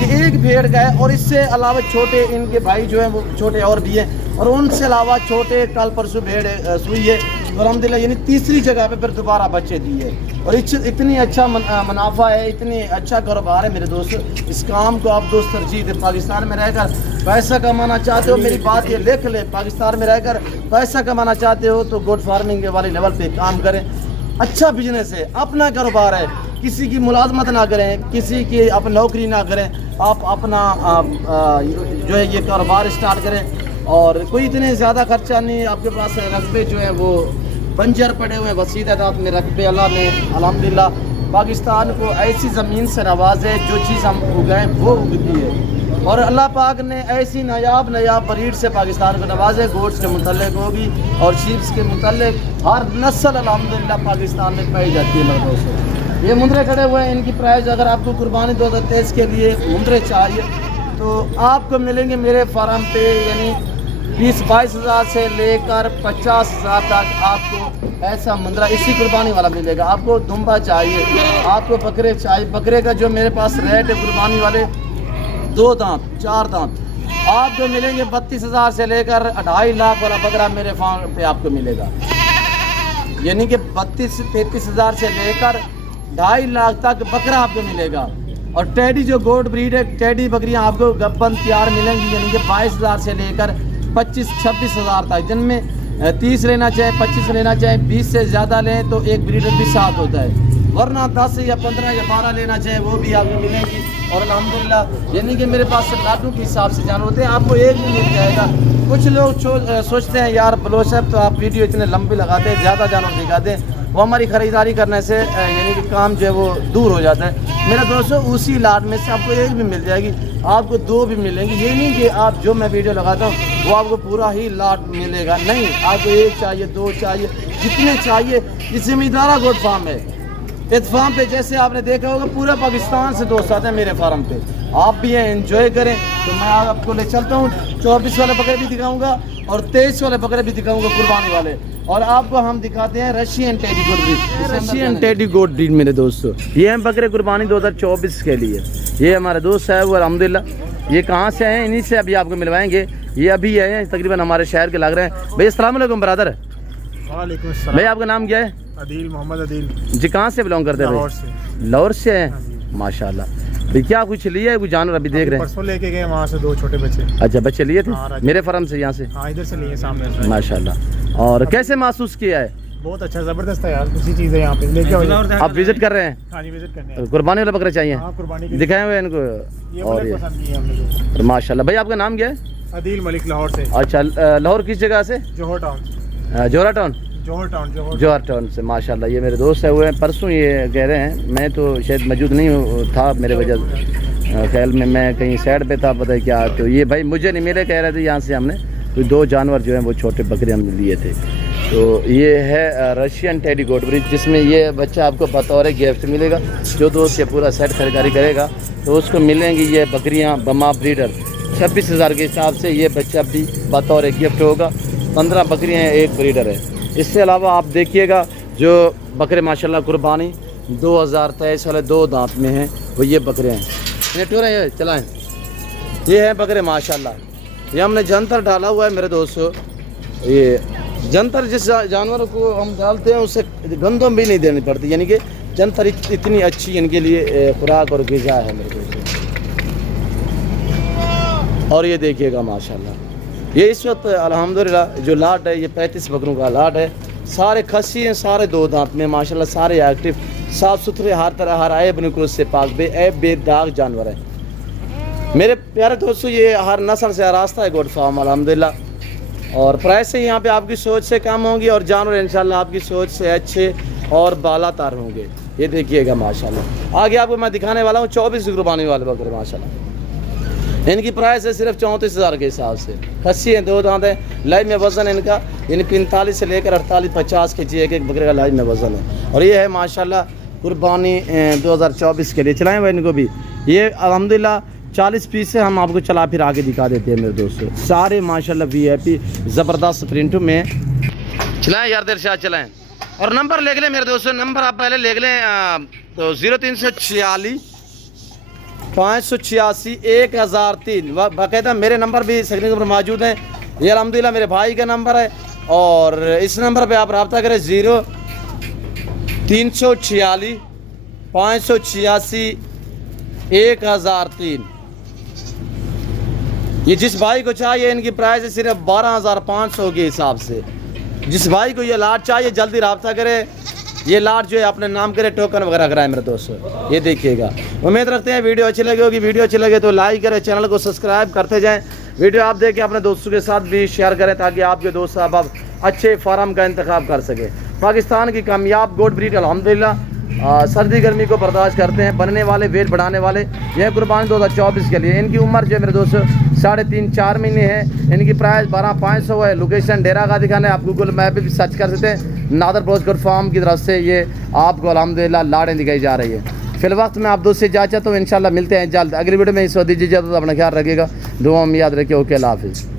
یہ ایک بھیڑ کا ہے، اور اس سے علاوہ چھوٹے ان کے بھائی جو ہیں وہ چھوٹے اور بھی ہیں، اور ان سے علاوہ چھوٹے کل پرسوں بھیڑ سوئی ہے الحمدللہ، یعنی تیسری جگہ پہ پھر دوبارہ بچے دیے، اور اتنی اچھا منافع ہے، اتنی اچھا کاروبار ہے میرے دوست. اس کام کو آپ دوست ترجیح دیں. پاکستان میں رہ کر پیسہ کمانا چاہتے ہو، میری بات یہ لکھ لیں، پاکستان میں رہ کر پیسہ کمانا چاہتے ہو تو گوٹ فارمنگ کے والے لیول پہ کام کریں. اچھا بزنس ہے، اپنا کاروبار ہے، کسی کی ملازمت نہ کریں، کسی کی اپنی نوکری نہ کریں، آپ اپنا جو ہے یہ کاروبار اسٹارٹ کریں. اور کوئی اتنے زیادہ خرچہ نہیں ہے، آپ کے پاس رقبے جو ہیں وہ بنجر پڑے ہوئے ہیں، وسیع تعداد میں رقبے اللہ نے الحمدللہ پاکستان کو ایسی زمین سے نوازے، جو چیز ہم اگائیں وہ اگتی ہے، اور اللہ پاک نے ایسی نایاب بریڈ سے پاکستان کو نوازے. گوٹس کے متعلق ہوگی اور شیپس کے متعلق ہر نسل الحمدللہ پاکستان میں پائی جاتی ہے میرے دوستوں. یہ مندرے کھڑے ہوئے ہیں، ان کی پرائز اگر آپ کو قربانی 2023 کے لیے مندرے چاہیے تو آپ کو ملیں گے میرے فارم پہ، یعنی 20-22 ہزار سے لے کر 50 ہزار تک آپ کو ایسا مندرہ اسی قربانی والا ملے گا. آپ کو دمبا چاہیے، آپ کو بکرے چاہیے، بکرے کا جو میرے پاس ریٹ ہے قربانی والے 2 دانت 4 دانت آپ کو ملیں گے 32 ہزار سے لے کر 2.5 لاکھ والا بکرا میرے فارم پہ آپ کو ملے گا، یعنی کہ 32-33 ہزار سے لے کر 2.5 لاکھ تک بکرا آپ کو ملے گا. اور ٹیڈی جو گوٹ بریڈ ہے، ٹیڈی بکریاں آپ کو گبن تیار ملیں گی، یعنی کہ 22 ہزار سے لے کر 25-26 ہزار تک، جن میں 30 لینا چاہیں 25 لینا چاہیں 20 سے زیادہ لیں تو ایک بریڈر بھی ساتھ ہوتا ہے، ورنہ 10 یا 15 یا 12 لینا چاہیں وہ بھی آپ کو ملیں گی. اور الحمدللہ یعنی کہ میرے پاس لاٹوں کے حساب سے جانور ہوتے ہیں، آپ کو ایک بھی مل جائے گا. کچھ لوگ سوچتے ہیں یار بلوچ صاحب تو آپ ویڈیو اتنے لمبی لگاتے ہیں، زیادہ جانور دکھاتے ہیں، وہ ہماری خریداری کرنے سے یعنی کہ کام جو ہے وہ دور ہو جاتا ہے. میرے دوستوں اسی لاٹ میں سے آپ کو ایک بھی مل جائے گی، آپ کو 2 بھی ملیں گی. یہ نہیں کہ آپ جو میں ویڈیو لگاتا ہوں وہ آپ کو پورا ہی لاٹ ملے گا، نہیں، آپ کو 1 چاہیے 2 چاہیے، جتنے چاہیے. یہ زمیندارہ گوٹ فارم ہے، اس فارم پہ جیسے آپ نے دیکھا ہوگا پورے پاکستان سے دوست آتے ہیں میرے فارم پہ. آپ بھی ہیں انجوائے کریں. تو میں آپ کو لے چلتا ہوں، 24 والے بکرے بھی دکھاؤں گا اور 23 والے بکرے بھی دکھاؤں گا قربانی والے. اور آپ کو ہم دکھاتے ہیں رشین ٹیڈی گوٹ بریڈ، رشین ٹیڈی گوٹ بریڈ میرے دوستو. یہ ہیں بکرے قربانی 2024 کے لیے. یہ ہمارے دوست ہے وہ الحمدللہ. یہ کہاں سے ہیں؟ انہی سے ابھی آپ کو ملوائیں گے. یہ ابھی آئے ہیں تقریباً ہمارے شہر کے لگ رہے ہیں. بھائی السلام علیکم برادر. وعلیکم السلام. بھائی آپ کا نام کیا ہے؟ عدیل، محمد عدیل. جی کہاں سے بلانگ کرتے ہیں؟ لاہور سے. لاہور سے ہیں، ماشاء اللہ. بھائی کیا کچھ لیے ہے؟ کوئی جانور ابھی دیکھ رہے ہیں؟ پرسوں لے کے گئے وہاں سے 2 چھوٹے بچے. اچھا بچے لیے تھے میرے فارم سے یہاں سے؟ ہاں ادھر سے لیے سامنے سے. ماشاء اللہ. اور کیسے محسوس کیا ہے؟ بہت اچھا زبردست ہے یار، اسی چیز ہے یہاں پہ لے کے آپ وزٹ کر رہے ہیں؟ ہاں جی وزٹ کرنے ہیں. قربانی والا بکرا چاہیے؟ ہاں قربانی کے دکھائے ہوئے ان کو. یہ اور بڑے پسند کیے ہم نے. ماشاء اللہ. بھائی آپ کا نام کیا ہے؟ عدیل ملک، لاہور سے. اچھا لاہور کس جگہ سے؟ جوہر ٹاؤن. جوہرا ٹاؤن. جوہر ٹاؤن سے ماشاء اللہ. یہ میرے دوست ہے ہوئے ہیں، پرسوں یہ کہہ رہے ہیں، میں تو شاید موجود نہیں تھا میرے وجہ خیال میں کہیں سائڈ پہ تھا پتہ ہے کیا. تو یہ بھائی مجھے نہیں ملے، کہہ رہے تھے یہاں سے ہم نے کوئی 2 جانور جو ہیں وہ چھوٹے بکرے ہم نے لیے تھے. تو یہ ہے رشین ٹیڈی گوٹ بریڈ، جس میں یہ بچہ آپ کو بطور گفٹ ملے گا. جو دوست یہ پورا سیٹ خریداری کرے گا تو اس کو ملیں گی یہ بکریاں بما بریڈر. 26 ہزار کے حساب سے یہ بچہ بھی بطور گفٹ ہوگا. 15 بکریاں ہیں، 1 بریڈر ہے. اس سے علاوہ آپ دیکھیے گا جو بکرے ماشاءاللہ قربانی 2023 والے 2 دانت میں ہیں وہ یہ بکرے ہیں. یہ چلائیں، یہ ہیں بکرے ماشاءاللہ. یہ ہم نے جنتر ڈالا ہوا ہے میرے دوستو. یہ جنتر جس جانور کو ہم ڈالتے ہیں اسے گندم بھی نہیں دینی پڑتی، یعنی کہ جنتر اتنی اچھی ان کے لیے خوراک اور غذا ہے میرے دوستو. اور یہ دیکھیے گا ماشاءاللہ. یہ اس وقت الحمدللہ جو لاٹ ہے یہ 35 بکروں کا لاٹ ہے. سارے کھسی ہیں، سارے 2 دانت میں ماشاءاللہ، سارے ایکٹیو، صاف ستھرے، ہر طرح ہر عیب نکل سے پاک بے عیب بے داغ جانور ہے میرے پیارے دوستو. یہ ہر نسل سے آراستہ ہے گوٹ فارم الحمدللہ. اور پرائس سے یہاں پہ آپ کی سوچ سے کم ہوں گی اور جانور انشاءاللہ آپ کی سوچ سے اچھے اور بالا تر ہوں گے. یہ دیکھیے گا ماشاءاللہ. آگے آپ کو میں دکھانے والا ہوں 24 قربانی والے بکرے ماشاءاللہ. ان کی پرائس ہے صرف 34 ہزار کے حساب سے. کھسی ہیں، 2 دانت ہیں. لائف میں وزن ان کا یعنی 45 سے لے کر 48-50 کے جی ایک بکرے کا لائف میں وزن ہے. اور یہ ہے ماشاءاللہ قربانی 2024 کے لیے. چلائیں وہ ان کو بھی. یہ الحمدللہ 40 پیس سے ہم آپ کو چلا پھر آگے دکھا دیتے ہیں میرے دوستوں. سارے ماشاءاللہ وی آئی پی زبردست پرنٹوں میں. چلائیں یار دیر شاہ چلائیں. اور نمبر لکھ لیں میرے دوستوں. نمبر آپ پہلے لکھ لیں تو 0346 586 1003 باقاعدہ میرے نمبر بھی اسکرین پر موجود ہیں. یہ الحمدللہ میرے بھائی کا نمبر ہے اور اس نمبر پہ آپ رابطہ کریں 0346 586 1003. یہ جس بھائی کو چاہیے ان کی پرائز ہے صرف 12,500 کے حساب سے. جس بھائی کو یہ لاٹ چاہیے جلدی رابطہ کرے. یہ لاٹ جو ہے اپنے نام کرے ٹوکن وغیرہ کرائے میرے دوستو. یہ دیکھیے گا. امید رکھتے ہیں ویڈیو اچھی لگی ہوگی. ویڈیو اچھی لگے تو لائک کریں, چینل کو سبسکرائب کرتے جائیں. ویڈیو آپ دیکھ کے اپنے دوستوں کے ساتھ بھی شیئر کریں تاکہ آپ کے دوست احباب اچھے فارم کا انتخاب کر سکیں. پاکستان کی کامیاب گوٹ بریڈ الحمدللہ سردی گرمی کو برداشت کرتے ہیں. بننے والے, ویٹ بڑھانے والے, یہ قربانی 2024 کے لیے. ان کی عمر جو ہے میرے دوست 3.5-4 مہینے ہے. ان کی پرائز 12,500 ہے. لوکیشن ڈیرا غازی خان ہے. آپ گوگل میپ پہ بھی سرچ کر سکتے ہیں. نادر بروچ کوٹ فارم کی طرف سے یہ آپ کو الحمدللہ لاڑیں دکھائی جا رہی ہے. فی الوقت میں آپ دوست سے اجازت چاہتا ہوں. انشاءاللہ ملتے ہیں جلد اگلی ویڈیو میں. اس وقت دیجیے اجازت, اپنا خیال رکھیے گا. دعا میں یاد رکھیے. اوکے, اللہ حافظ.